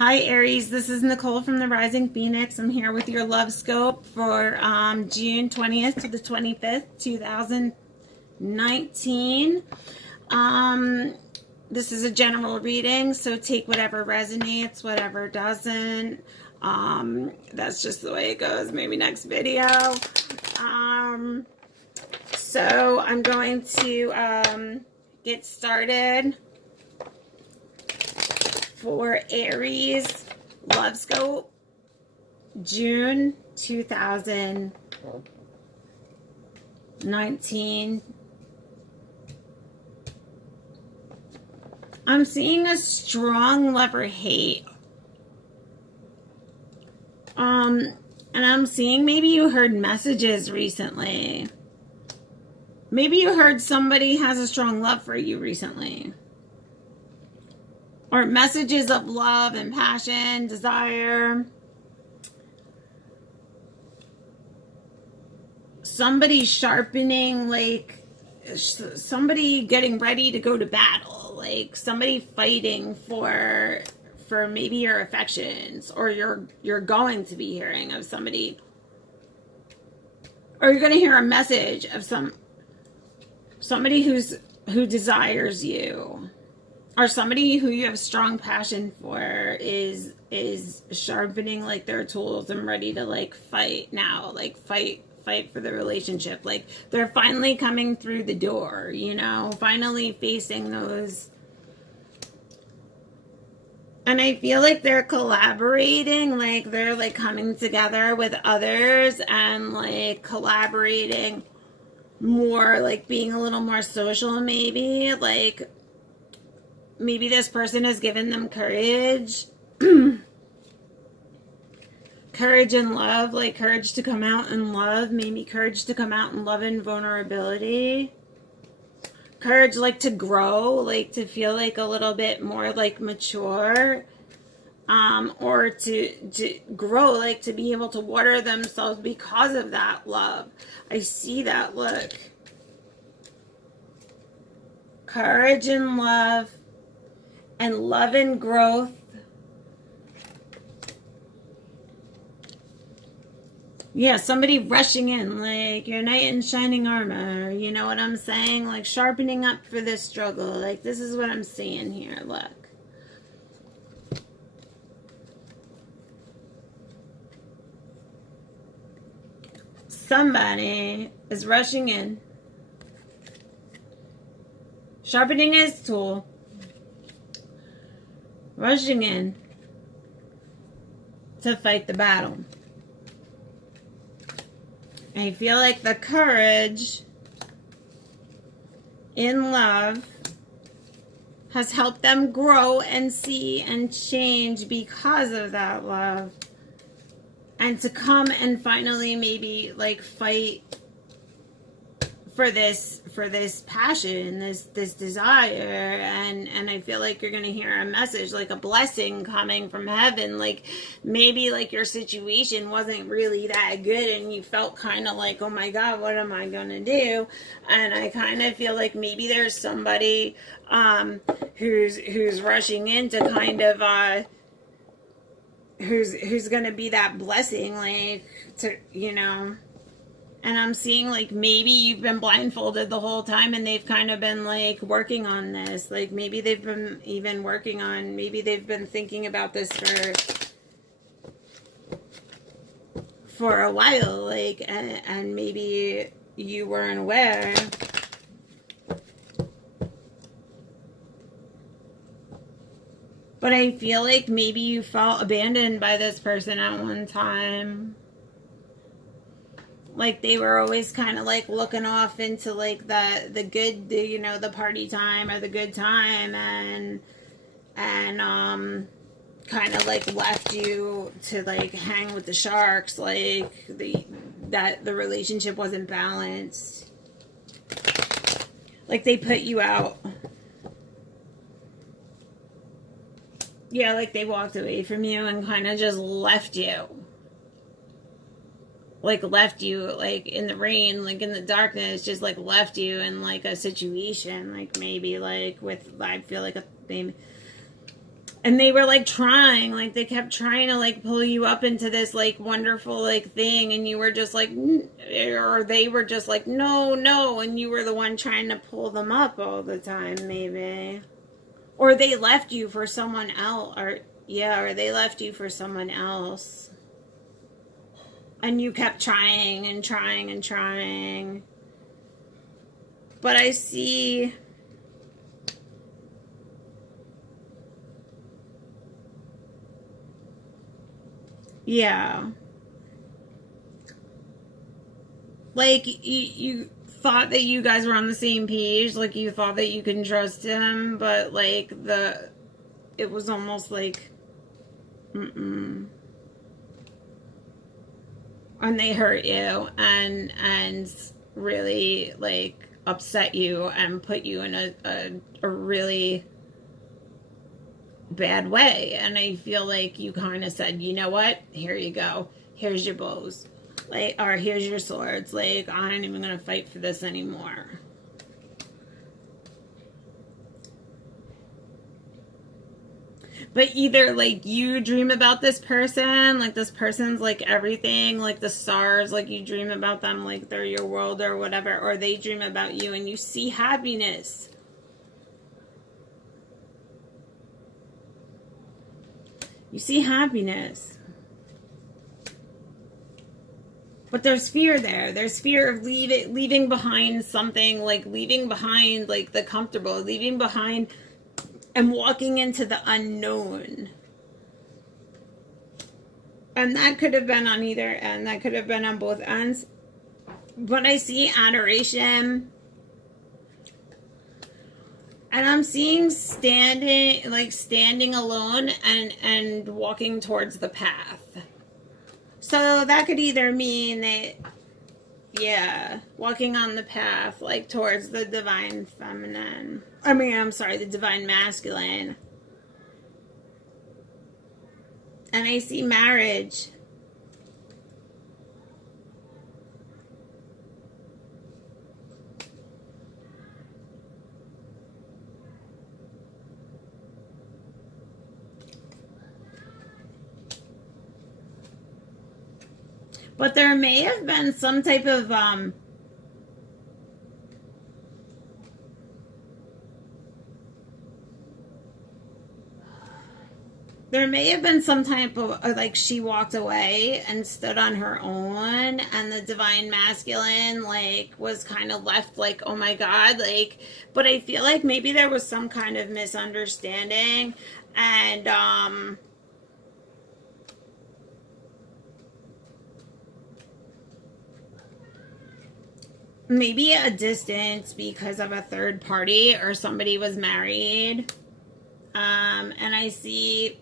Hi Aries, this is Nicole from the Rising Phoenix. I'm here with your love scope for June 20th to the 25th, 2019. This is a general reading, so take whatever resonates, whatever doesn't. That's just the way it goes. Maybe next video. So I'm going to get started for Aries love scope June 2019. I'm seeing a strong love or hate. And I'm seeing maybe you heard messages recently. Maybe you heard somebody has a strong love for you recently. Or messages of love and passion, desire. Somebody sharpening, like somebody getting ready to go to battle. Like somebody fighting for maybe your affections, or you're going to be hearing of somebody, or you're going to hear a message of somebody who desires you. Or somebody who you have strong passion for is sharpening like their tools and ready to like fight now, like fight for the relationship. Like they're finally coming through the door, you know, finally facing those. And I feel like they're collaborating, like they're like coming together with others and like collaborating more, like being a little more social, maybe like maybe this person has given them courage. Courage and love, like courage to come out and love, maybe courage to come out and love and vulnerability. Courage like to grow, like to feel like a little bit more like mature. Or to grow, like to be able to water themselves because of that love. I see that, look. Courage and love and growth. Yeah, somebody rushing in, like your knight in shining armor. You know what I'm saying? Like sharpening up for this struggle. Like this is what I'm seeing here. Look. Somebody is rushing in, sharpening his tool, rushing in to fight the battle. I feel like the courage in love has helped them grow and see and change because of that love. And to come and finally maybe like fight for this passion, this desire, and I feel like you're gonna hear a message, like a blessing coming from heaven. Like maybe like your situation wasn't really that good and you felt kind of like, oh my God, what am I gonna do? And I kind of feel like maybe there's somebody who's rushing in to kind of who's gonna be that blessing, like to, you know. And I'm seeing like maybe you've been blindfolded the whole time and they've kind of been like working on this. Like maybe they've been even working on, maybe they've been thinking about this for a while, like, and maybe you weren't aware. But I feel like maybe you felt abandoned by this person at one time. Like they were always kind of like looking off into like the good, you know, the party time or the good time, and kind of like left you to like hang with the sharks. Like the relationship wasn't balanced. Like they put you out. Yeah, like they walked away from you and kind of just left you. Like left you like in the rain, like in the darkness, just like left you in like a situation, like maybe like with, I feel like a maybe And they were like trying, like they kept trying to like pull you up into this like wonderful like thing, and you were just like, or they were just like, no, no, and you were the one trying to pull them up all the time, maybe. Or they left you for someone else, or yeah, or they left you for someone else. And you kept trying and trying and trying. But I see. Yeah. Like, you thought that you guys were on the same page. Like, you thought that you can trust him. But, like, it was almost like, mm-mm. And they hurt you and really, like, upset you and put you in a really bad way. And I feel like you kind of said, you know what? Here you go. Here's your bows. Like, or here's your swords. Like, I ain't even going to fight for this anymore. But either, like, you dream about this person, like, this person's, like, everything, like, the stars, like, you dream about them, like, they're your world or whatever, or they dream about you and you see happiness. You see happiness. But there's fear there. There's fear of leaving behind something, like, leaving behind, like, the comfortable, leaving behind and walking into the unknown. And that could have been on either end. That could have been on both ends. But I see adoration. And I'm seeing standing alone and walking towards the path. So that could either mean that, yeah, walking on the path, like, towards the divine feminine. The divine masculine. And I see marriage. But there may have been some type of there may have been some type of, like, she walked away and stood on her own, and the divine masculine, like, was kind of left, like, oh my God, like, but I feel like maybe there was some kind of misunderstanding, and, maybe a distance because of a third party or somebody was married. And I see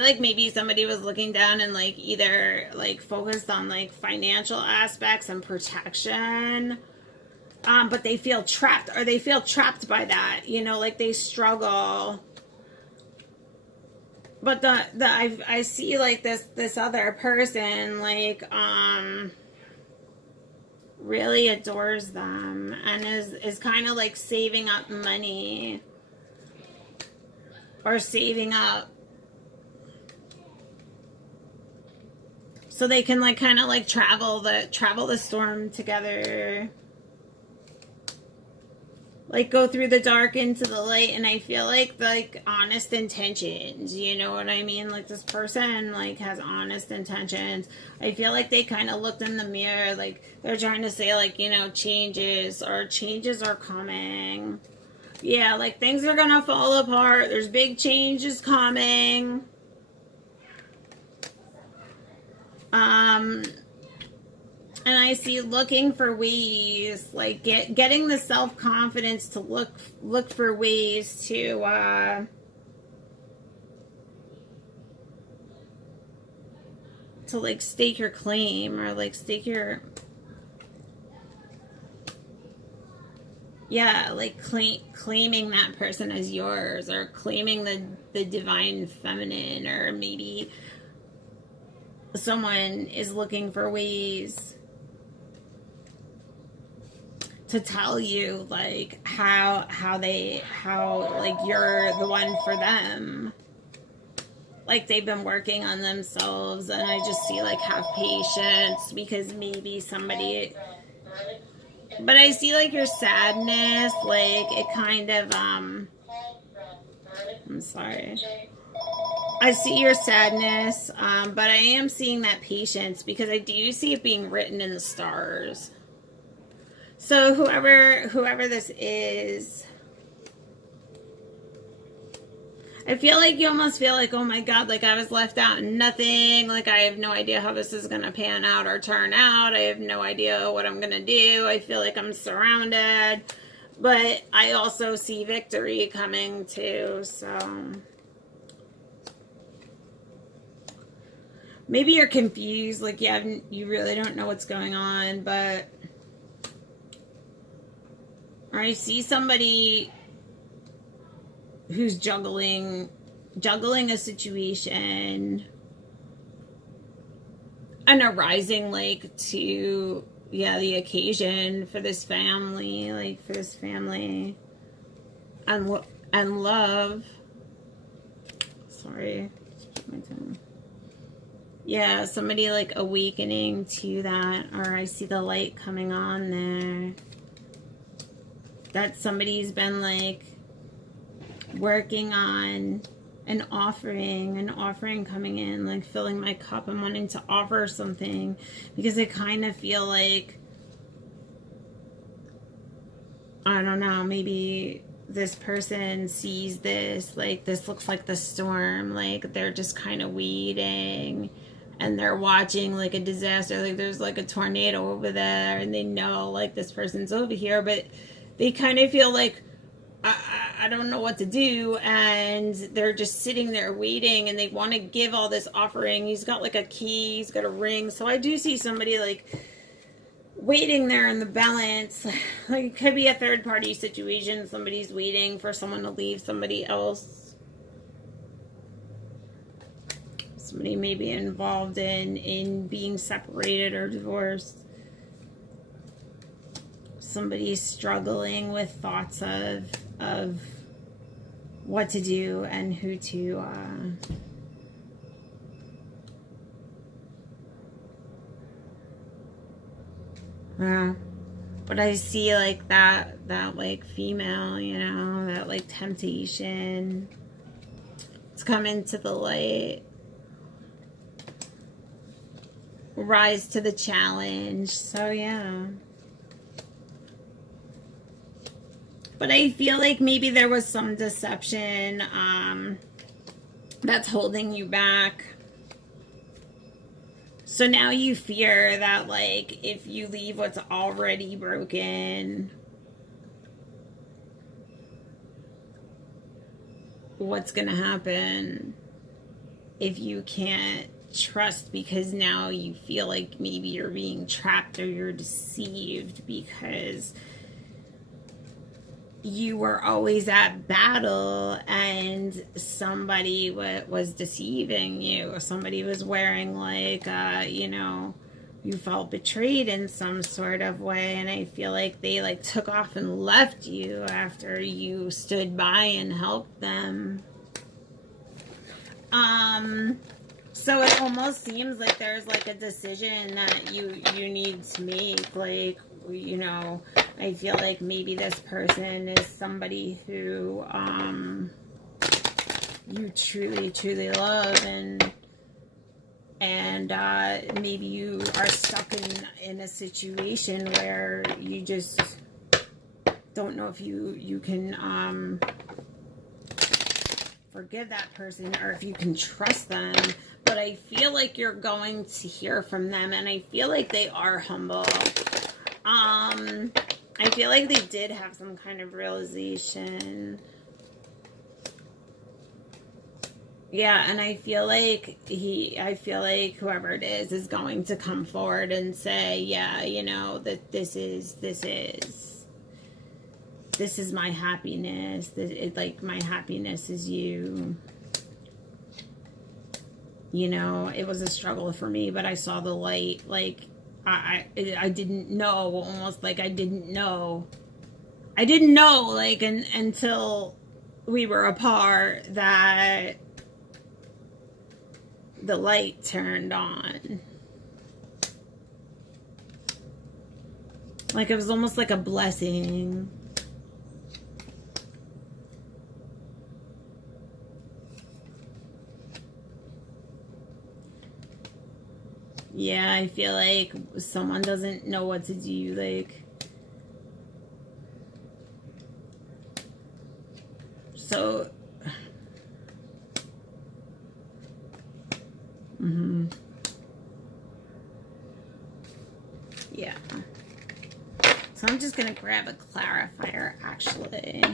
like maybe somebody was looking down and, like, either, like, focused on, like, financial aspects and protection. But they feel trapped, or they feel trapped by that, like they struggle. But I see, like, this other person, like, really adores them and is kind of like saving up money or saving up so they can, like, kind of like travel the storm together, like, go through the dark into the light. And I feel like honest intentions, you know what I mean? Like, this person, like, has honest intentions. I feel like they kind of looked in the mirror, like, they're trying to say, like, changes are coming. Yeah, like, things are gonna fall apart. There's big changes coming. And I see looking for ways, like, getting the self-confidence to look for ways to like, stake your claim, or, like, stake your, yeah, like, claiming that person as yours, or claiming the divine feminine, or maybe someone is looking for ways to tell you, like, how like, you're the one for them. like they've been working on themselves, and I just see like have patience because maybe somebody, but I see like your sadness, like it kind of I'm sorry, I see your sadness, but I am seeing that patience because I do see it being written in the stars. So whoever this is, I feel like you almost feel like, oh my God, like I was left out and nothing. Like I have no idea how this is going to pan out or turn out. I have no idea what I'm going to do. I feel like I'm surrounded. But I also see victory coming too. So maybe you're confused. Like you really don't know what's going on. But I see somebody who's juggling a situation and arising like to the occasion for this family, and love. Sorry, yeah, somebody like awakening to that, or I see the light coming on there, that somebody's been like working on an offering coming in, like filling my cup and wanting to offer something, because I kind of feel like, I don't know, maybe this person sees this, like this looks like the storm, like they're just kind of waiting and they're watching like a disaster, like there's like a tornado over there and they know like this person's over here, but they kind of feel like, I don't know what to do, and they're just sitting there waiting, and they want to give all this offering. He's got like a key, he's got a ring, so I do see somebody like waiting there in the balance. Like it could be a third party situation, somebody's waiting for someone to leave somebody else. Somebody may be involved in being separated or divorced. Somebody's struggling with thoughts of what to do and who to but I see like that like female, you know, that like temptation. It's coming to the light. Rise to the challenge. So yeah. But I feel like maybe there was some deception that's holding you back. So now you fear that, like, if you leave what's already broken, what's going to happen if you can't trust, because now you feel like maybe you're being trapped or you're deceived because you were always at battle and somebody was deceiving you, or somebody was wearing like, you know, you felt betrayed in some sort of way, and I feel like they like took off and left you after you stood by and helped them. So it almost seems like there's like a decision that you need to make, like, you know, I feel like maybe this person is somebody who you truly love, and maybe you are stuck in a situation where you just don't know if you can forgive that person or if you can trust them. But I feel like you're going to hear from them, and I feel like they are humble. I feel like they did have some kind of realization. Yeah, and I feel like whoever it is going to come forward and say, yeah, you know, that this is my happiness. Like, my happiness is you. You know, it was a struggle for me, but I saw the light. Like, I didn't know, almost like I didn't know, like, until we were apart, that the light turned on. Like it was almost like a blessing. Yeah, I feel like someone doesn't know what to do, like. So. Yeah. So I'm just going to grab a clarifier, actually.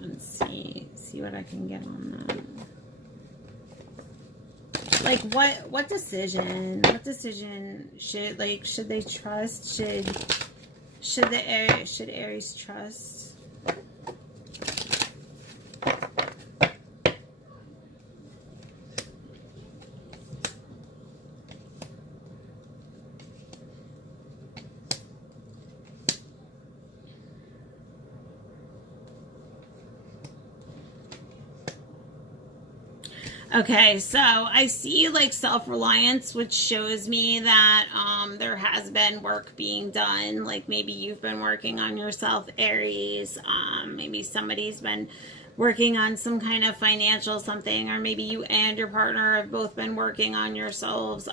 And see what I can get on that. Like what decision should they trust? Should Aries trust? Okay, so I see like self-reliance, which shows me that there has been work being done. Like maybe you've been working on yourself, Aries. Maybe somebody's been working on some kind of financial something, or maybe you and your partner have both been working on yourselves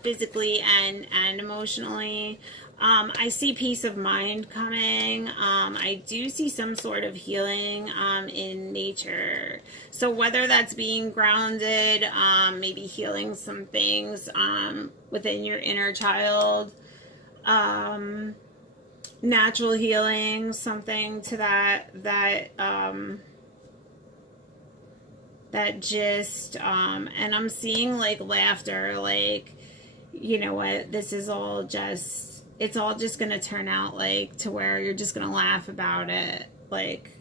physically and emotionally. I see peace of mind coming. I do see some sort of healing in nature. So whether that's being grounded, maybe healing some things within your inner child, natural healing, something to that gist, and I'm seeing like laughter, like, you know what, this is all just, it's all just gonna turn out like to where you're just gonna laugh about it, like.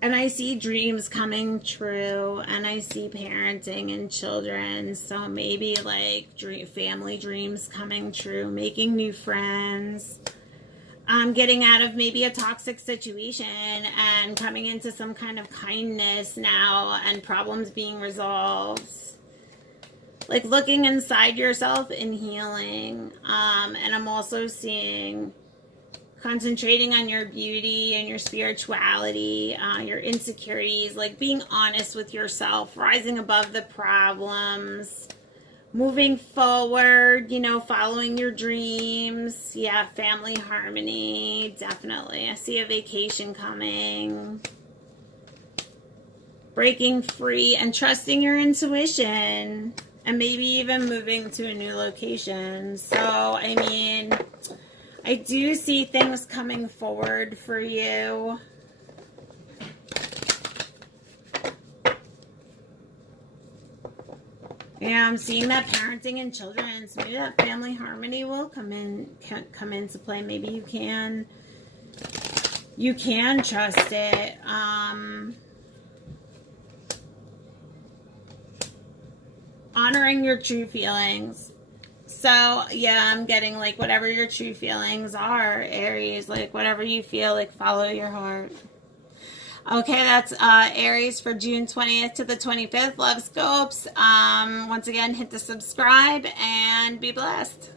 And I see dreams coming true, and I see parenting and children, so maybe like family dreams coming true, making new friends, getting out of maybe a toxic situation and coming into some kind of kindness now, and problems being resolved. Like looking inside yourself and healing. And I'm also seeing concentrating on your beauty and your spirituality, your insecurities, like being honest with yourself, rising above the problems, moving forward, you know, following your dreams. Yeah, family harmony, definitely. I see a vacation coming. Breaking free and trusting your intuition. And maybe even moving to a new location. So, I mean, I do see things coming forward for you. Yeah, I'm seeing that parenting and children. So maybe that family harmony will come into play. Maybe you can trust it. Honoring your true feelings. So, yeah, I'm getting like whatever your true feelings are, Aries, like whatever you feel, like follow your heart. Okay, that's Aries for June 20th to the 25th. Love Scopes. Once again, hit the subscribe and be blessed.